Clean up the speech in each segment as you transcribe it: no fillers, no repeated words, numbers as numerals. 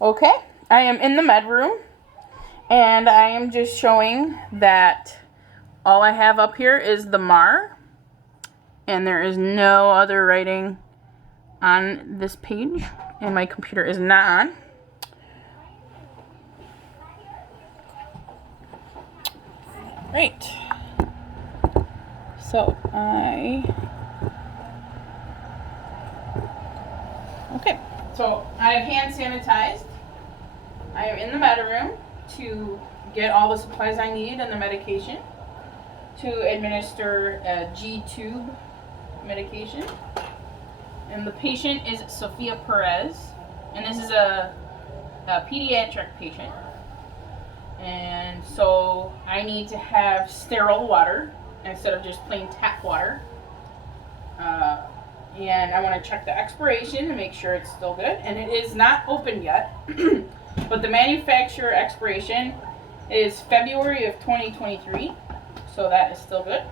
Okay, I am in the med room, and I am just showing that all I have up here is the MAR, and there is no other writing on this page, and my computer is not on. Right. So okay. So I have hand sanitized. I am in the med room to get all the supplies I need and the medication to administer a G-tube medication. And the patient is Sophia Perez, and this is a pediatric patient. And so I need to have sterile water instead of just plain tap water. And I want to check the expiration to make sure it's still good. And it is not open yet, but the manufacturer expiration is February of 2023, so that is still good.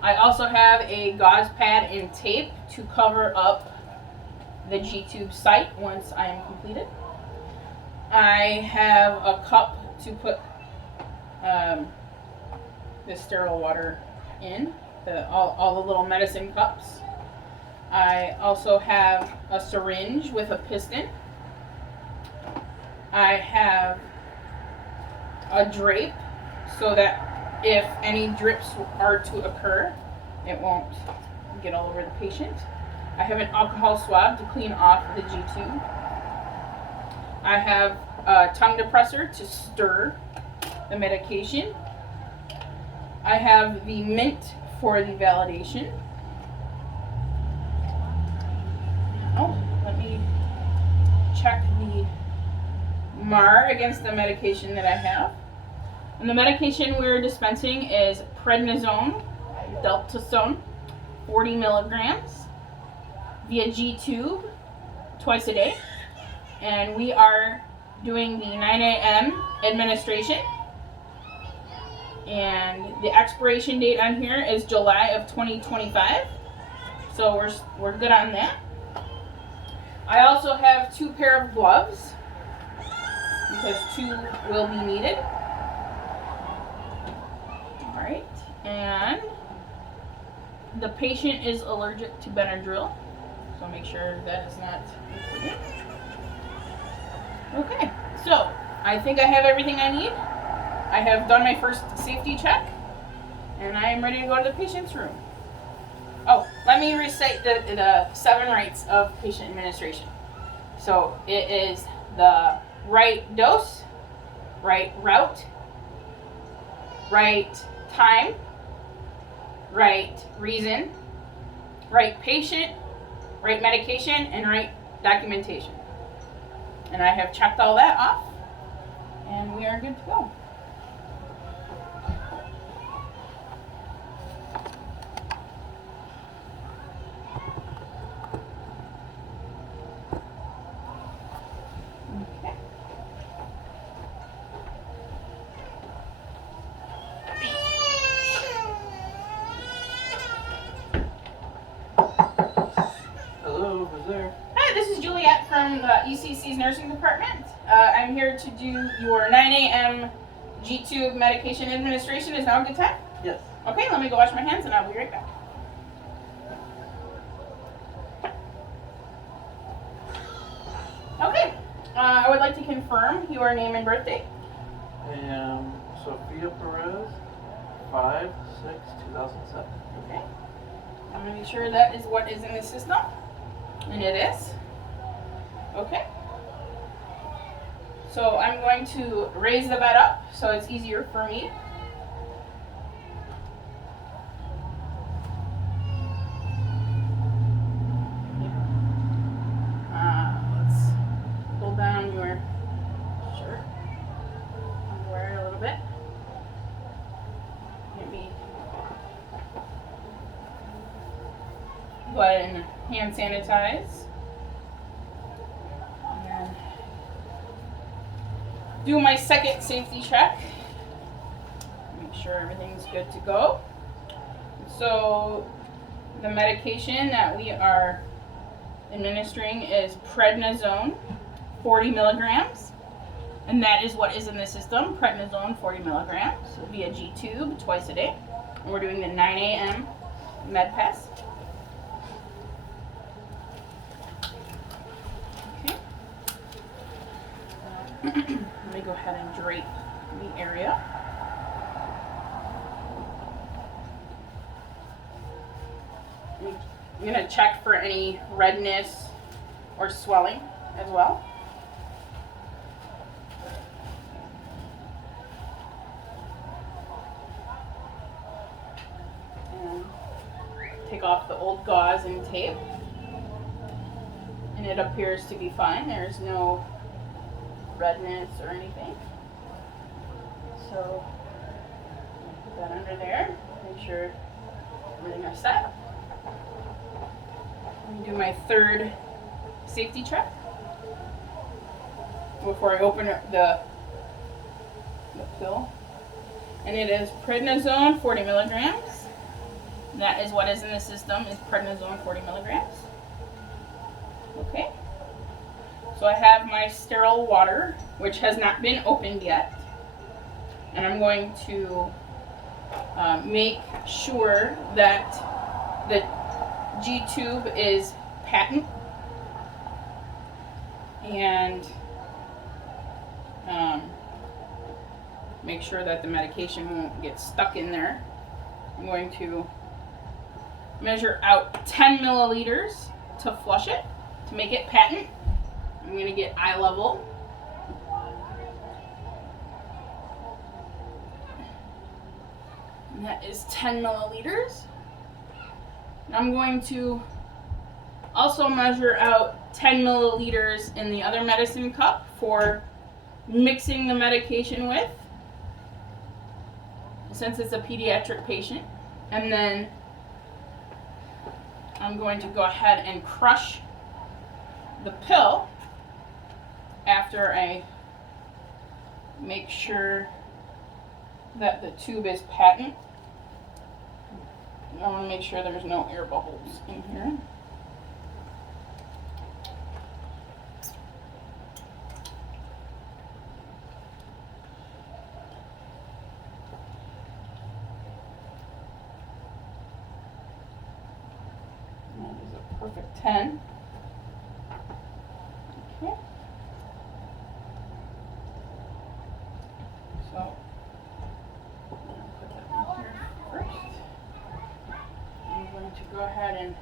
I also have a gauze pad and tape to cover up the G-tube site once I am completed. I have a cup to put the sterile water in, all the little medicine cups. I also have a syringe with a piston. I have a drape so that if any drips are to occur, it won't get all over the patient. I have an alcohol swab to clean off the G-tube. I have a tongue depressor to stir the medication. I have the mint for the validation. Now, let me check the MAR against the medication that I have. And the medication we're dispensing is prednisone, deltasone, 40 milligrams via G-tube twice a day. And we are doing the 9 a.m. administration. And the expiration date on here is July of 2025. So we're good on that. I also have 2 pair of gloves because 2 will be needed. All right, and the patient is allergic to Benadryl, so make sure that is not included. Okay, so I think I have everything I need. I have done my first safety check, and I am ready to go to the patient's room. Oh, let me recite the 7 rights of patient administration. So it is the right dose, right route, right time, right reason, right patient, right medication, and right documentation. And I have checked all that off, and we are good to go. From the ECC's nursing department. I'm here to do your 9 a.m. G-tube medication administration. Is now a good time? Yes. Okay, let me go wash my hands and I'll be right back. Okay, I would like to confirm your name and birthday. I am Sophia Perez, 5/6/2007. Okay. I'm going to be sure that is what is in the system. And it is. Okay. So I'm going to raise the bed up so it's easier for me. Let's pull down your shirt, underwear a little bit. Maybe go ahead and hand sanitize. Do my second safety check. Make sure everything's good to go. So the medication that we are administering is prednisone, 40 milligrams. And that is what is in the system, prednisone 40 milligrams via G-tube twice a day. And we're doing the 9 a.m. med pass. Okay. Let me go ahead and drape the area. I'm going to check for any redness or swelling as well. And take off the old gauze and tape. And it appears to be fine. There's no redness or anything. So put that under there. Make sure everything is set. I'm going to do my third safety check before I open the pill. And it is prednisone 40 milligrams. That is what is in the system, is prednisone 40 milligrams. Okay. So I have my sterile water, which has not been opened yet. And I'm going to make sure that the G-tube is patent and make sure that the medication won't get stuck in there. I'm going to measure out 10 milliliters to flush it, to make it patent. I'm going to get eye level. And that is 10 milliliters. I'm going to also measure out 10 milliliters in the other medicine cup for mixing the medication with, since it's a pediatric patient. And then I'm going to go ahead and crush the pill after I make sure that the tube is patent. I want to make sure there's no air bubbles in here. And that is a perfect 10. Okay. So I'm going to put that in here first. I'm going to go ahead and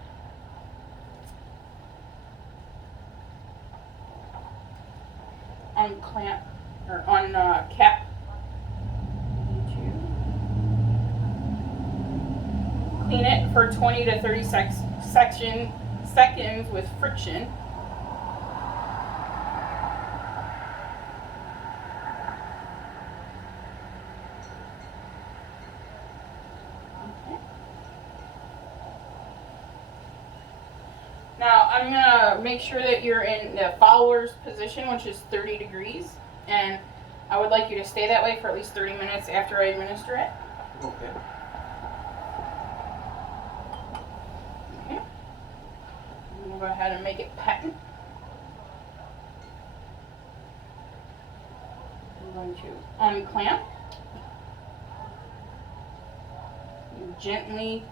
unclamp or uncap the tube. Clean it for 20 to 30 seconds with friction. Now, I'm going to make sure that you're in the follower's position, which is 30 degrees. And I would like you to stay that way for at least 30 minutes after I administer it. Okay. Okay. I'm going to go ahead and make it patent. I'm going to unclamp. You gently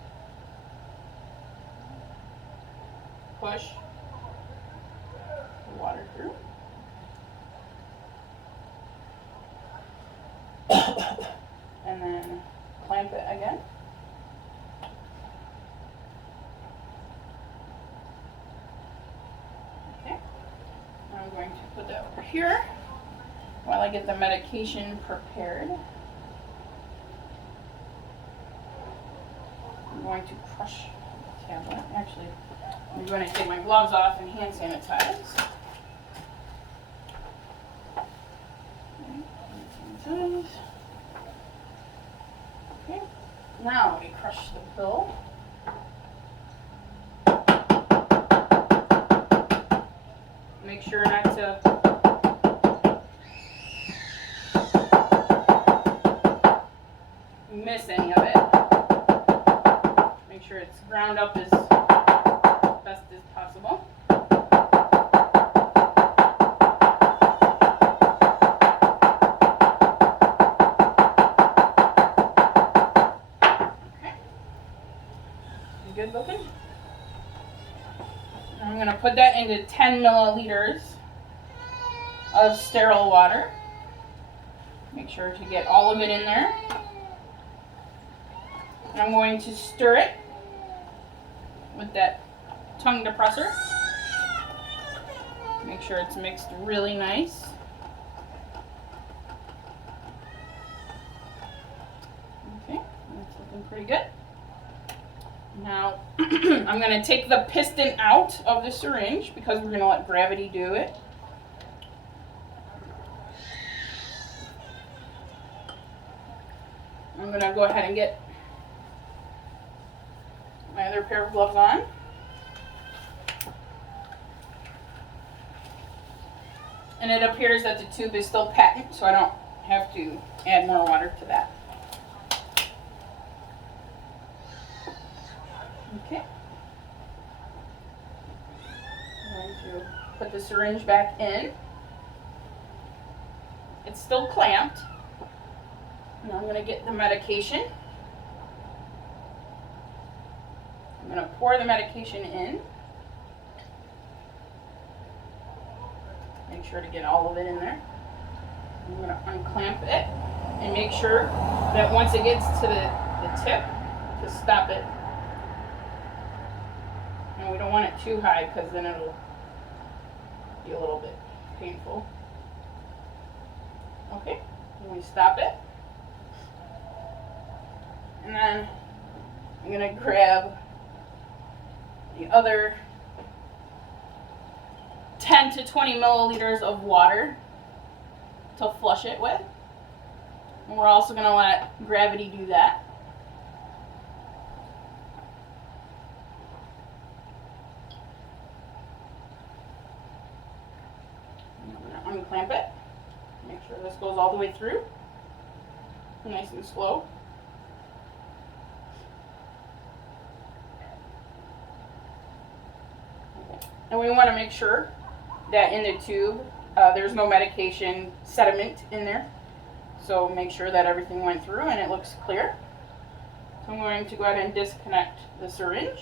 push the water through. And then clamp it again. Okay. Now I'm going to put that over here while I get the medication prepared. I'm going to crush the tablet. Actually, I'm going to take my gloves off and hand sanitize. Okay, now we crush the pill. Make sure not to miss any of it. Make sure it's ground up as best as possible. to put that into 10 milliliters of sterile water. Make sure to get all of it in there. And I'm going to stir it with that tongue depressor. Make sure it's mixed really nice. Okay, that's looking pretty good. Now, I'm going to take the piston out of the syringe because we're going to let gravity do it. I'm going to go ahead and get my other pair of gloves on. And it appears that the tube is still patent, so I don't have to add more water to that. Okay. I'm going to put the syringe back in. It's still clamped. Now I'm going to get the medication. I'm going to pour the medication in. Make sure to get all of it in there. I'm going to unclamp it and make sure that once it gets to the tip, to stop it. And we don't want it too high because then it'll be a little bit painful. Okay, and we stop it. And then I'm going to grab the other 10 to 20 milliliters of water to flush it with. And we're also going to let gravity do that. And I'm going to unclamp it. Make sure this goes all the way through. Nice and slow. And we want to make sure that in the tube there's no medication sediment in there. So make sure that everything went through and it looks clear. So I'm going to go ahead and disconnect the syringe.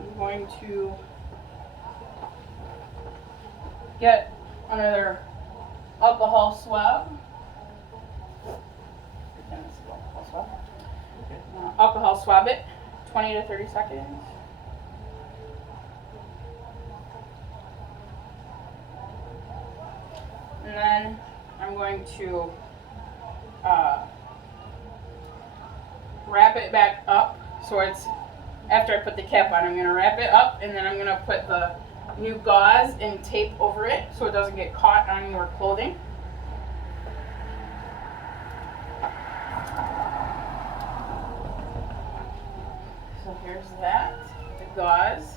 I'm going to get another alcohol swab. Alcohol swab it, 20 to 30 seconds. And then I'm going to wrap it back up. So it's, after I put the cap on, I'm going to wrap it up and then I'm going to put the new gauze and tape over it so it doesn't get caught on your clothing. So here's that, the gauze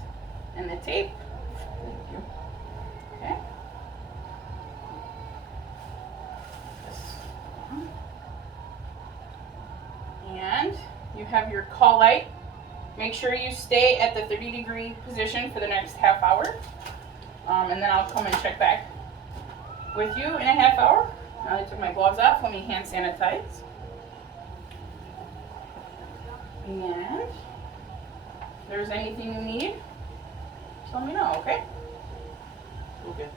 and the tape. Thank you. Okay. And you have your call light. Make sure you stay at the 30-degree position for the next half hour. And then I'll come and check back with you in a half hour. Now I took my gloves off. Let me hand sanitize. And if there's anything you need, just let me know, okay? Okay.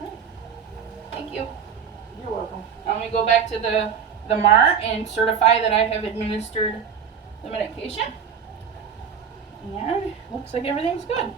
All right. Thank you. You're welcome. Now let me go back to the MAR and certify that I have administered the medication. And looks like everything's good.